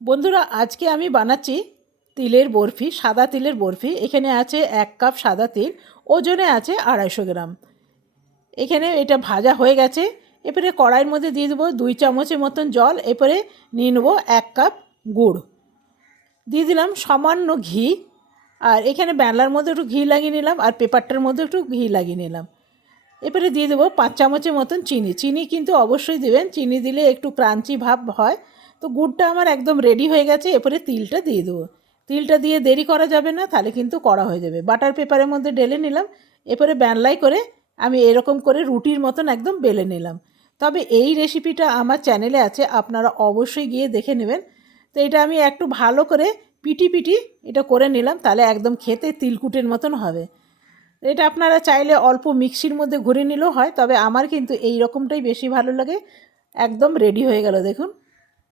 বন্ধুরা, আজকে আমি বানাচ্ছি তিলের বরফি, সাদা তিলের বরফি। এখানে আছে 1 কাপ সাদা তিল, ওজনে আছে 250 গ্রাম। এখানে এটা ভাজা হয়ে গেছে। এরপরে কড়াইয়ের মধ্যে দিয়ে দেবো 2 চামচের মতন জল। এরপরে নিয়ে নেবো 1 কাপ গুড়, দিয়ে দিলাম সামান্য ঘি। আর এখানে বেলার মধ্যে একটু ঘি লাগিয়ে নিলাম, আর পেপারটার মধ্যে একটু ঘি লাগিয়ে নিলাম। এরপরে দিয়ে দেবো 5 চামচের মতন চিনি। চিনি কিন্তু অবশ্যই দেবেন, চিনি দিলে একটু ক্রাঞ্চি ভাব হয়। তো গুড়টা আমার একদম রেডি হয়ে গেছে। এরপরে তিলটা দিয়ে দেবো। তিলটা দিয়ে দেরি করা যাবে না, তাহলে কিন্তু কড়া হয়ে যাবে। বাটার পেপারের মধ্যে ঢেলে নিলাম। এরপরে বেলাই করে আমি এরকম করে রুটির মতন একদম বেলে নিলাম। তবে এই রেসিপিটা আমার চ্যানেলে আছে, আপনারা অবশ্যই গিয়ে দেখে নেবেন। তো এটা আমি একটু ভালো করে পিটি পিটি এটা করে নিলাম, তাহলে একদম খেতে তিলকুটের মতন হবে। এটা আপনারা চাইলে অল্প মিক্সির মধ্যে ঘুরে নিলেও হয়, তবে আমার কিন্তু এই রকমটাই বেশি ভালো লাগে। একদম রেডি হয়ে গেল দেখুন।